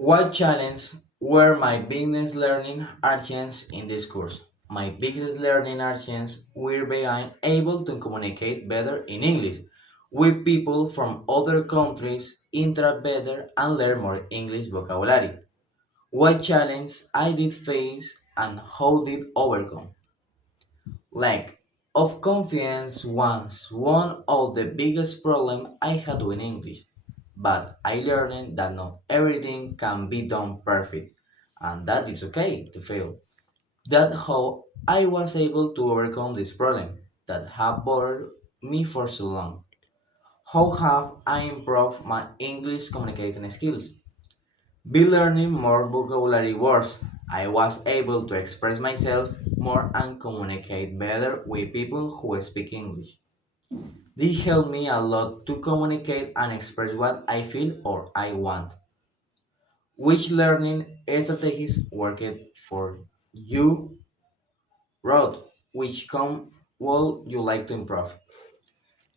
What challenges were my biggest learning achievements in this course? My biggest learning achievements were being able to communicate better in English with people from other countries, interact better, and learn more English vocabulary. What challenge I did face and how did overcome? Lack of confidence was one of the biggest problems I had with English, but I learned that not everything can be done perfect, and that it's okay to fail. That's how I was able to overcome this problem that have bothered me for so long. How have I improved my English communicating skills? By learning more vocabulary words, I was able to express myself more and communicate better with people who speak English. This helped me a lot to communicate and express what I feel or I want. Which learning strategies worked for you, Rod? Which come will you like to improve?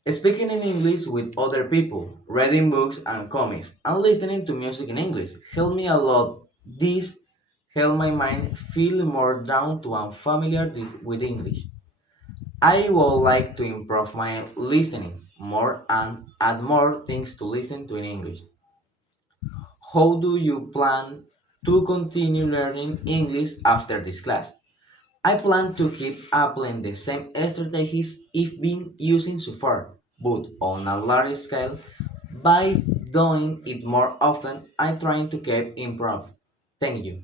Speaking in English with other people, reading books and comics, and listening to music in English helped me a lot. This helped my mind feel more drawn to and familiar with English. I would like to improve my listening more and add more things to listen to in English. How do you plan to continue learning English after this class? I plan to keep applying the same strategies I've been using so far, but on a large scale. By doing it more often, I'm trying to keep improve. Thank you.